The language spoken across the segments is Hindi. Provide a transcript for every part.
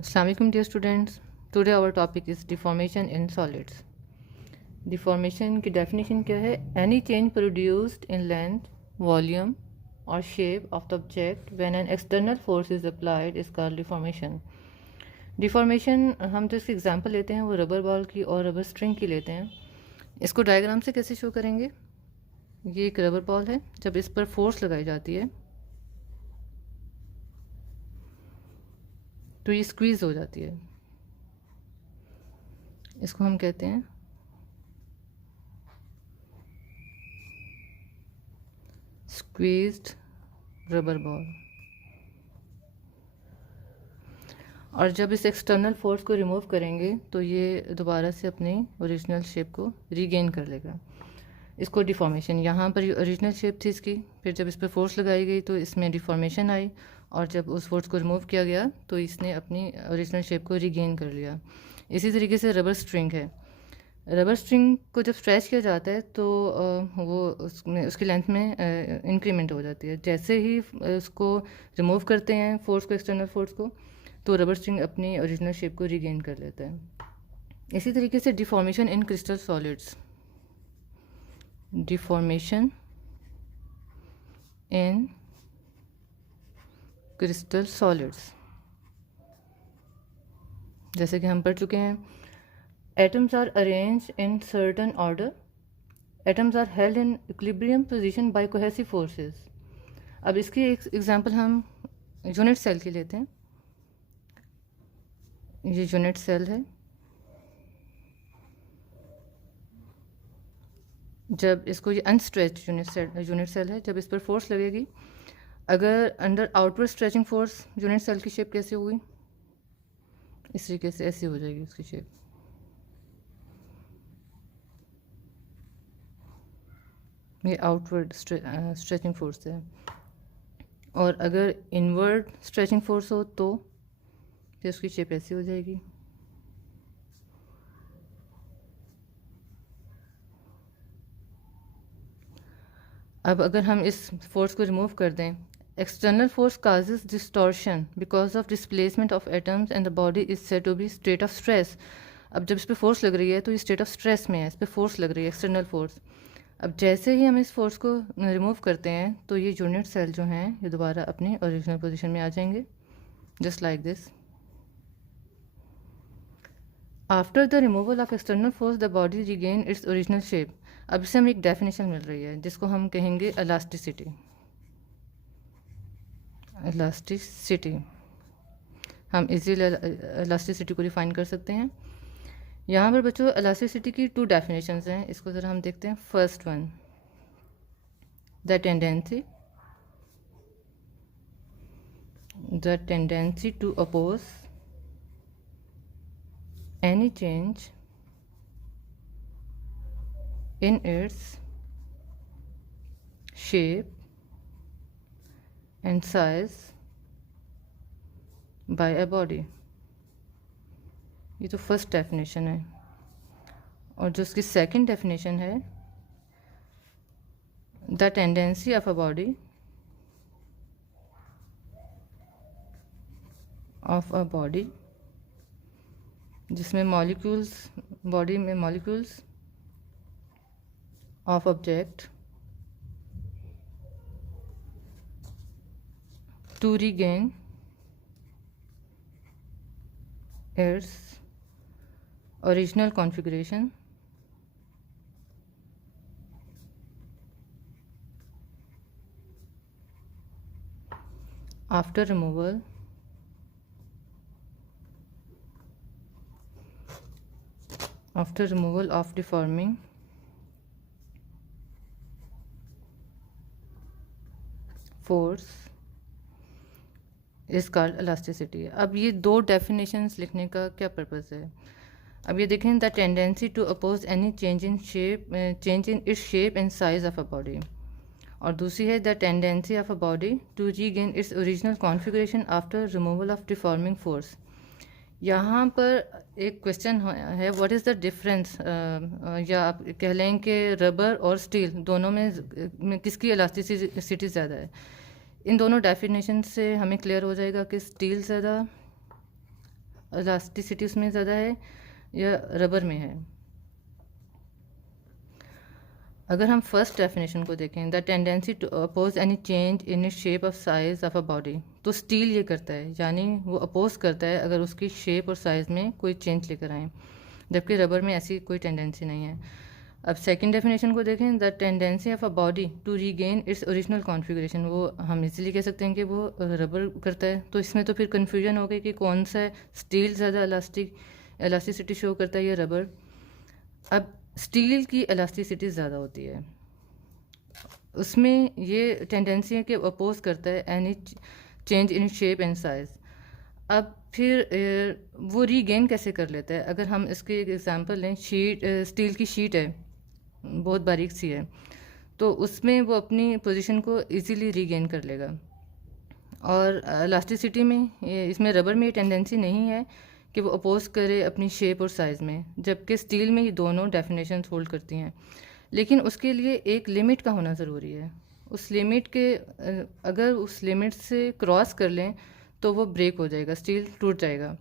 Assalamualaikum dear students. Today our topic is deformation in solids. Deformation की definition क्या है? Any change produced in length, volume or shape of the object when an external force is applied is called deformation. Deformation हम जो इसकी एग्जांपल लेते हैं वो रबर बॉल की और रबर स्ट्रिंग की लेते हैं. इसको डायग्राम से कैसे शो करेंगे? ये एक रबर बॉल है. जब इस पर फोर्स लगाई जाती है तो ये स्क्वीज हो जाती है. इसको हम कहते हैं स्क्वीज्ड रबर बॉल. और जब इस एक्सटर्नल फोर्स को रिमूव करेंगे तो ये दोबारा से अपनी ओरिजिनल शेप को रीगेन कर लेगा. इसको डिफॉर्मेशन, यहाँ पर ओरिजिनल शेप थी इसकी, फिर जब इस पर फोर्स लगाई गई तो इसमें डिफॉर्मेशन आई, और जब उस फोर्स को रिमूव किया गया तो इसने अपनी ओरिजिनल शेप को रीगेन कर लिया. इसी तरीके से रबर स्ट्रिंग है. रबर स्ट्रिंग को जब स्ट्रेच किया जाता है तो वो उसकी लेंथ में इंक्रीमेंट हो जाती है. जैसे ही उसको रिमूव करते हैं फोर्स को, एक्सटर्नल फोर्स को, तो रबर स्ट्रिंग अपनी ओरिजिनल शेप को रीगेन कर लेता है. इसी तरीके से डिफॉर्मेशन इन क्रिस्टल सॉलिड्स. डिफॉर्मेशन इन क्रिस्टल सॉलिड्स, जैसे कि हम पढ़ चुके हैं, atoms are arranged in certain order. Atoms are held in equilibrium position by cohesive forces. अब इसकी एक एग्जांपल हम यूनिट सेल की लेते हैं. ये यूनिट सेल है. जब इसको, ये अनस्ट्रेच यूनिट सेल है, जब इस पर फोर्स लगेगी, अगर under outward stretching force unit cell की शेप कैसे होगी? इस तरीके से ऐसी हो जाएगी उसकी शेप. ये आउटवर्ड स्ट्रेचिंग फोर्स है. और अगर इनवर्ड स्ट्रेचिंग फोर्स हो तो फिर उसकी शेप ऐसी हो जाएगी. अब अगर हम इस फोर्स को रिमूव कर दें, external force causes distortion because of displacement of atoms and the body is said to be state of stress. अब जब इस पर फोर्स लग रही है तो ये स्टेट ऑफ स्ट्रेस में है, इस पर फोर्स लग रही है, एक्सटर्नल फोर्स. अब जैसे ही हम इस फोर्स को रिमूव करते हैं तो ये यूनिट सेल जो हैं ये दोबारा अपनी ओरिजिनल पोजीशन में आ जाएंगे, just like this. After the removal of external force the body regain its original shape. अब इससे हमें एक डेफिनेशन मिल रही है जिसको हम कहेंगे इलास्टिसिटी. इलास्टिसिटी, हम इजीली इलास्टिसिटी को डिफाइन कर सकते हैं. यहाँ पर बच्चों इलास्टिसिटी की 2 डेफिनेशंस हैं. इसको ज़रा हम देखते हैं. First one, the tendency to oppose any change in its shape and size by a body. ये तो फर्स्ट डेफिनेशन है. और जो उसकी सेकंड डेफिनेशन है, the tendency of a body जिसमें मॉलिक्यूल्स, बॉडी में molecules of object to regain its original configuration after removal of deforming force is called elasticity. अब ये 2 डेफिनेशंस लिखने का क्या पर्पस है? अब ये देखें, the tendency to oppose any change in its shape and size of a body, और दूसरी है the tendency of a body to regain its original configuration after removal of deforming force. यहाँ पर एक क्वेश्चन है, व्हाट इज़ द डिफरेंस, या आप कह लें कि रबर और स्टील दोनों में किसकी इलास्टिसिटी ज़्यादा है. इन दोनों डेफिनेशन से हमें क्लियर हो जाएगा कि स्टील ज़्यादा इलास्टिसिटी उसमें ज़्यादा है या रबर में है। अगर हम फर्स्ट डेफिनेशन को देखें, the tendency to oppose any change in it shape of size of a body, तो स्टील ये करता है, यानी वो अपोज करता है अगर उसकी शेप और साइज़ में कोई चेंज लेकर आए, जबकि रबर में ऐसी कोई टेंडेंसी नहीं है। अब सेकंड डेफिनेशन को देखें, the tendency of a body to regain its original configuration, वो हम इजीली कह सकते हैं कि वो रबर करता है। तो इसमें तो फिर कन्फ्यूजन हो गई कि कौन सा है, स्टील ज़्यादा इलास्टिसिटी शो करता है या रबर। अब स्टील की इलास्टिसिटी ज़्यादा होती है, उसमें ये टेंडेंसी है कि अपोज करता है any change in shape and size. अब फिर वो रीगेन कैसे कर लेता है, अगर हम इसके एक एग्जांपल लें, स्टील की शीट है, बहुत बारीक सी है, तो उसमें वो अपनी पोजीशन को इजीली रीगेन कर लेगा। और इलास्टिसिटी में इसमें रबर में ये टेंडेंसी नहीं है कि वो अपोज करे अपनी शेप और साइज़ में, जबकि स्टील में ये दोनों डेफिनेशन होल्ड करती हैं। लेकिन उसके लिए एक लिमिट का होना ज़रूरी है। उस लिमिट के अगर उस लिमिट से क्रॉस कर लें तो वो ब्रेक हो जाएगा, स्टील टूट जाएगा।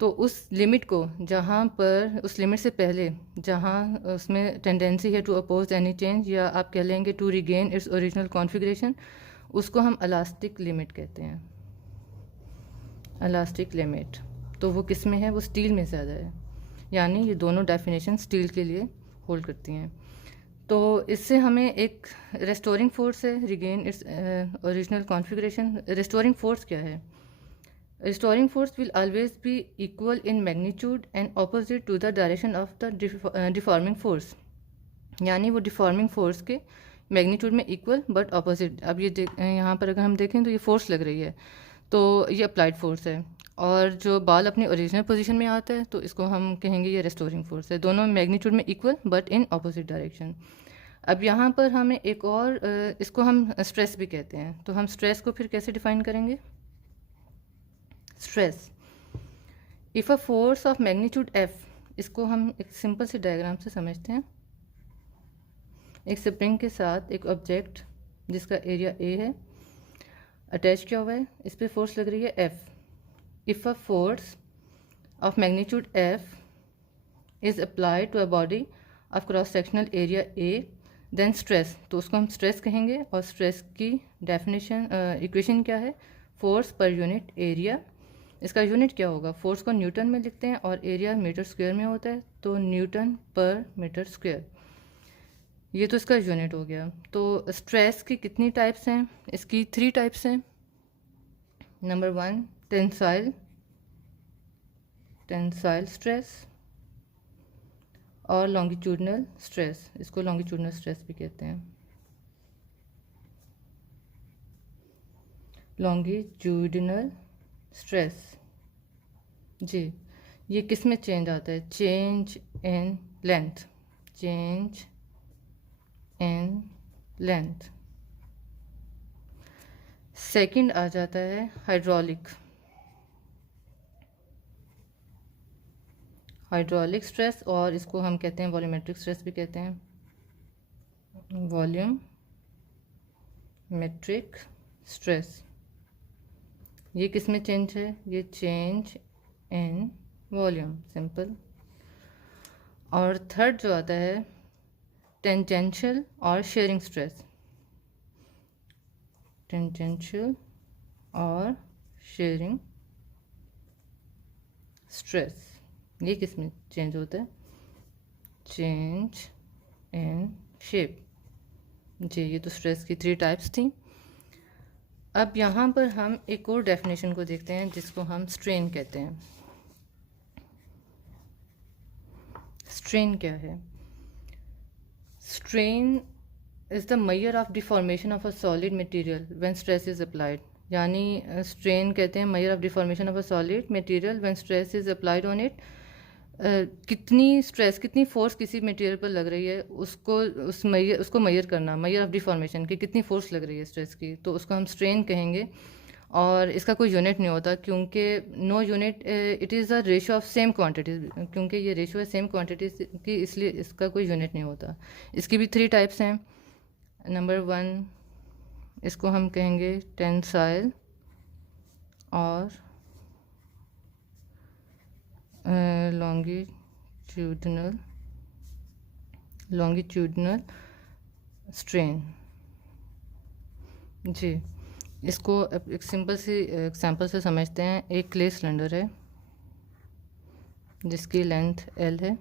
तो उस लिमिट को, जहाँ पर उस लिमिट से पहले जहाँ उसमें टेंडेंसी है टू अपोज एनी चेंज, या आप कह लेंगे to regain its original configuration, उसको हम इलास्टिक लिमिट कहते हैं। इलास्टिक लिमिट तो वो किस में है, वो स्टील में ज़्यादा है, यानी ये दोनों डेफिनेशन स्टील के लिए होल्ड करती हैं। तो इससे हमें एक रेस्टोरिंग फोर्स है, regain its original configuration. Restoring force क्या है? Restoring force will always be equal in magnitude and opposite to the direction of the deforming force, यानी वो डिफॉर्मिंग फोर्स के मैग्नीट्यूड में इक्वल बट ऑपोजिट। अब ये यहाँ पर अगर हम देखें तो ये फोर्स लग रही है, तो ये अप्लाइड फोर्स है, और जो बॉल अपनी ओरिजिनल पोजीशन में आता है तो इसको हम कहेंगे ये रेस्टोरिंग फोर्स है। दोनों मैग्नीट्यूड में equal but in opposite direction. अब यहाँ पर हमें एक और इसको हम स्ट्रेस भी कहते हैं, तो हम स्ट्रेस को फिर कैसे डिफाइन करेंगे? Stress, if a force of magnitude F, इसको हम एक सिंपल सी डायग्राम से समझते हैं। एक स्प्रिंग के साथ एक ऑब्जेक्ट जिसका एरिया ए है अटैच किया हुआ है, इस पर फोर्स लग रही है F. If a force of magnitude F is applied to a body of cross sectional area A, then stress, तो उसको हम स्ट्रेस कहेंगे। और स्ट्रेस की डेफिनेशन इक्वेशन क्या है? Force per unit area. इसका यूनिट क्या होगा? फोर्स को न्यूटन में लिखते हैं और एरिया मीटर स्क्वायर में होता है, तो न्यूटन पर मीटर स्क्वायर, ये तो इसका यूनिट हो गया। तो स्ट्रेस की कितनी टाइप्स हैं? इसकी 3 टाइप्स हैं। नंबर 1 टेंसाइल स्ट्रेस और लॉन्गिट्यूडनल स्ट्रेस, इसको लॉन्गिट्यूडनल स्ट्रेस भी कहते हैं। लॉन्गिट्यूडनल स्ट्रेस जी, ये किस में चेंज आता है? Change in length, change in length. Second आ जाता है हाइड्रोलिक स्ट्रेस, और इसको हम कहते हैं वॉल्यूमेट्रिक स्ट्रेस भी कहते हैं। वॉल्यूमेट्रिक स्ट्रेस, ये किस में चेंज है? ये चेंज इन वॉल्यूम, सिंपल। और थर्ड जो आता है टेंजेंशियल और शेयरिंग स्ट्रेस, टेंजेंशियल और शेयरिंग स्ट्रेस, ये किस में चेंज होता है? चेंज इन शेप जी। ये तो स्ट्रेस की 3 टाइप्स थी। अब यहाँ पर हम एक और डेफिनेशन को देखते हैं जिसको हम स्ट्रेन कहते हैं। स्ट्रेन क्या है? Strain is the measure of deformation of a solid material when stress is applied, यानी स्ट्रेन कहते हैं measure of deformation of a solid material when stress is applied on it. कितनी स्ट्रेस, कितनी फोर्स किसी मटेरियल पर लग रही है, उसको मेजर करना, मेजर ऑफ डिफॉर्मेशन की कितनी फोर्स लग रही है स्ट्रेस की, तो उसको हम स्ट्रेन कहेंगे। और इसका कोई यूनिट नहीं होता, क्योंकि no unit, it is a ratio of same quantities, क्योंकि ये रेशो है सेम क्वांटिटीज की, इसलिए इसका कोई यूनिट नहीं होता। इसकी भी 3 टाइप्स हैं। नंबर 1 इसको हम कहेंगे टेंसाइल और लॉन्गिट्यूडनल स्ट्रेन। जी, इसको एक सिंपल सी एग्जांपल से समझते हैं। एक क्ले सिलेंडर है जिसकी लेंथ L है।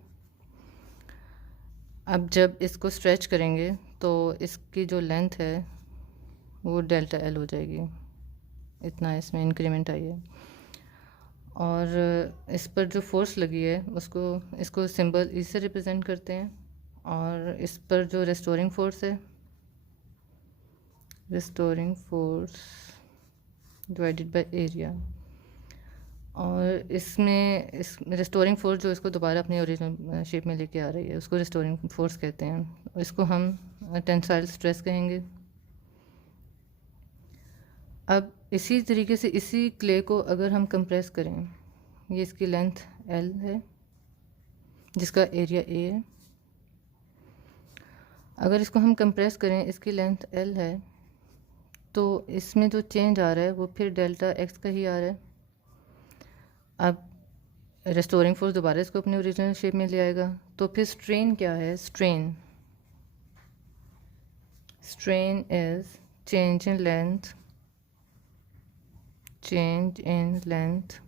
अब जब इसको स्ट्रेच करेंगे तो इसकी जो लेंथ है वो डेल्टा L हो जाएगी। इतना इसमें इंक्रीमेंट आई है। और इस पर जो फोर्स लगी है इसको सिंबल E से रिप्रेजेंट करते हैं। और इस पर जो रेस्टोरिंग फोर्स है, restoring force divided by area. और इसमें इस रेस्टोरिंग फोर्स जो इसको दोबारा अपनी ओरिजिनल शेप में लेके आ रही है उसको रेस्टोरिंग फोर्स कहते हैं। इसको हम टेंसाइल स्ट्रेस कहेंगे। अब इसी तरीके से इसी क्ले को अगर हम कंप्रेस करें, ये इसकी लेंथ L है जिसका एरिया A है। अगर इसको हम कंप्रेस करें, इसकी लेंथ L है, तो इसमें जो चेंज आ रहा है वो फिर डेल्टा X का ही आ रहा है। अब रेस्टोरिंग फोर्स दोबारा इसको अपनी ओरिजिनल शेप में ले आएगा। तो फिर स्ट्रेन क्या है? Strain is change in length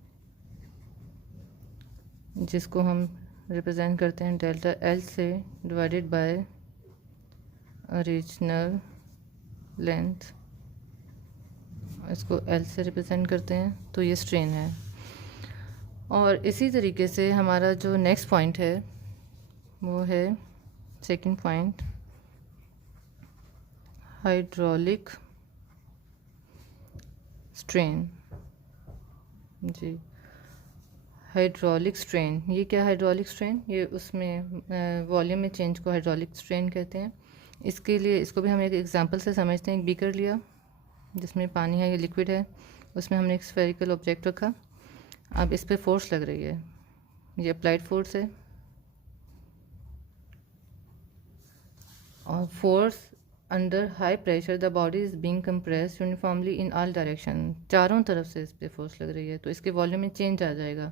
जिसको हम रिप्रेजेंट करते हैं डेल्टा L से डिवाइडेड बाय ओरिजिनल लेंथ। इसको L से रिप्रेजेंट करते हैं, तो ये स्ट्रेन है। और इसी तरीके से हमारा जो नेक्स्ट पॉइंट है वो है सेकंड पॉइंट, हाइड्रोलिक स्ट्रेन। जी, हाइड्रोलिक स्ट्रेन, ये क्या हाइड्रोलिक स्ट्रेन? ये उसमें वॉल्यूम में चेंज को हाइड्रोलिक स्ट्रेन कहते हैं। इसके लिए इसको भी हम एक एग्जांपल से समझते हैं। एक बीकर लिया जिसमें पानी है, ये लिक्विड है, उसमें हमने एक स्फेरिकल ऑब्जेक्ट रखा। अब इस पर फोर्स लग रही है, ये अप्लाइड फोर्स है। और force under high pressure the body is being compressed uniformly in all direction. चारों तरफ से इस पर फोर्स लग रही है, तो इसके वॉल्यूम में चेंज आ जाएगा।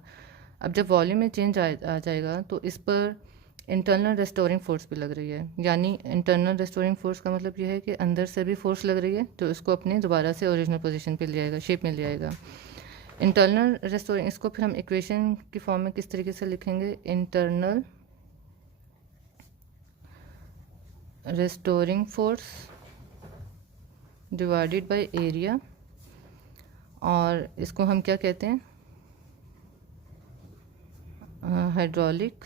अब जब वॉल्यूम में चेंज आ जाएगा तो इस पर इंटरनल रेस्टोरिंग फोर्स भी लग रही है। यानी इंटरनल रेस्टोरिंग फोर्स का मतलब यह है कि अंदर से भी फोर्स लग रही है, तो इसको अपने दोबारा से ओरिजिनल पोजीशन पे ले आएगा, शेप में ले आएगा। इंटरनल रेस्टोरिंग, इसको फिर हम इक्वेशन की फॉर्म में किस तरीके से लिखेंगे? Internal restoring force divided by area. और इसको हम क्या कहते हैं? हाइड्रोलिक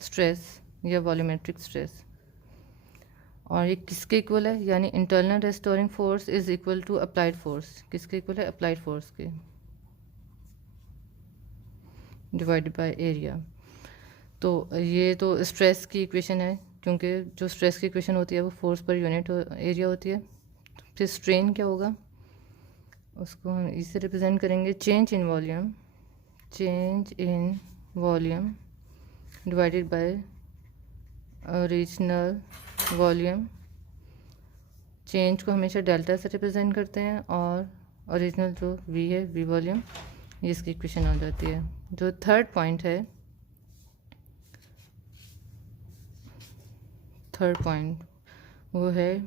स्ट्रेस या वॉल्यूमेट्रिक स्ट्रेस। और ये किसके इक्वल है? यानी internal restoring force is equal to applied force. किसके इक्वल है? अप्लाइड फोर्स के, डिवाइडेड बाय एरिया। तो ये तो स्ट्रेस की इक्वेशन है, क्योंकि जो स्ट्रेस की इक्वेशन होती है वो फोर्स पर यूनिट एरिया होती है। फिर स्ट्रेन क्या होगा? उसको हम इससे रिप्रेजेंट करेंगे change in volume divided by original volume. Change को हमेशा डेल्टा से रिप्रेजेंट करते हैं, और ओरिजिनल जो V है, V वॉल्यूम, ये इसकी इक्वेशन हो जाती है। जो थर्ड पॉइंट वो है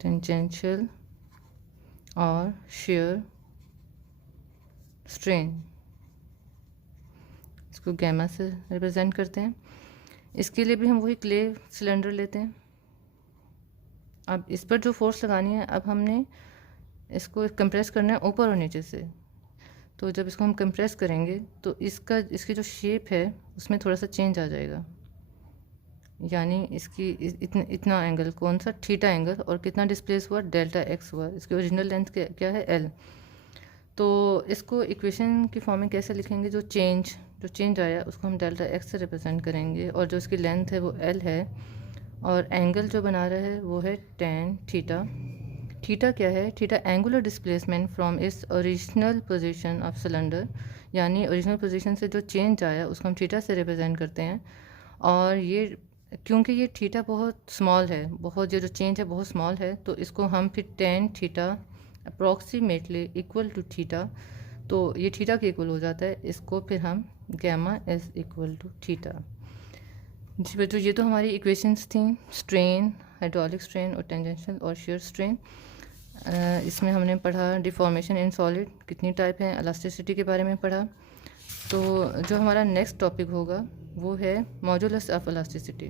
टेंजेंशियल और शेयर स्ट्रेन। इसको गैमा से रिप्रेजेंट करते हैं। इसके लिए भी हम वही क्ले सिलेंडर लेते हैं। अब इस पर जो फोर्स लगानी है, अब हमने इसको कंप्रेस करना है ऊपर और नीचे से। तो जब इसको हम कंप्रेस करेंगे तो इसकी जो शेप है उसमें थोड़ा सा चेंज आ जाएगा। यानी इसकी इतना एंगल, कौन सा? Theta angle. और कितना डिस्प्लेस हुआ? डेल्टा X हुआ। इसकी ओरिजिनल लेंथ क्या है? L। तो इसको इक्वेशन की फॉर्म में कैसे लिखेंगे? जो चेंज आया उसको हम डेल्टा X से रिप्रेजेंट करेंगे, और जो इसकी लेंथ है वो L है, और एंगल जो बना रहा है वो है tan थीटा। थीटा क्या है? थीटा एंगुलर डिस्प्लेसमेंट फ्रॉम इस ओरिजिनल पोजीशन ऑफ सिलेंडर। यानी ओरिजिनल पोजीशन से जो चेंज आया उसको हम थीटा से रिप्रेजेंट करते हैं। और ये क्योंकि ये थीटा बहुत स्मॉल है, ये जो चेंज है बहुत स्मॉल है, तो इसको हम फिर tan theta approximately equal to theta, तो ये थीटा के इक्वल हो जाता है। इसको फिर हम gamma s equal to theta. जी बच्चों, ये तो हमारी इक्वेशंस थी स्ट्रेन, हाइड्रोलिक स्ट्रेन और टेंजेंशियल और शेयर स्ट्रेन। इसमें हमने पढ़ा डिफॉर्मेशन इन सॉलिड कितनी टाइप हैं, इलास्टिसिटी के बारे में पढ़ा। तो जो हमारा नेक्स्ट टॉपिक होगा वो है मॉड्यूलस ऑफ इलास्टिसिटी।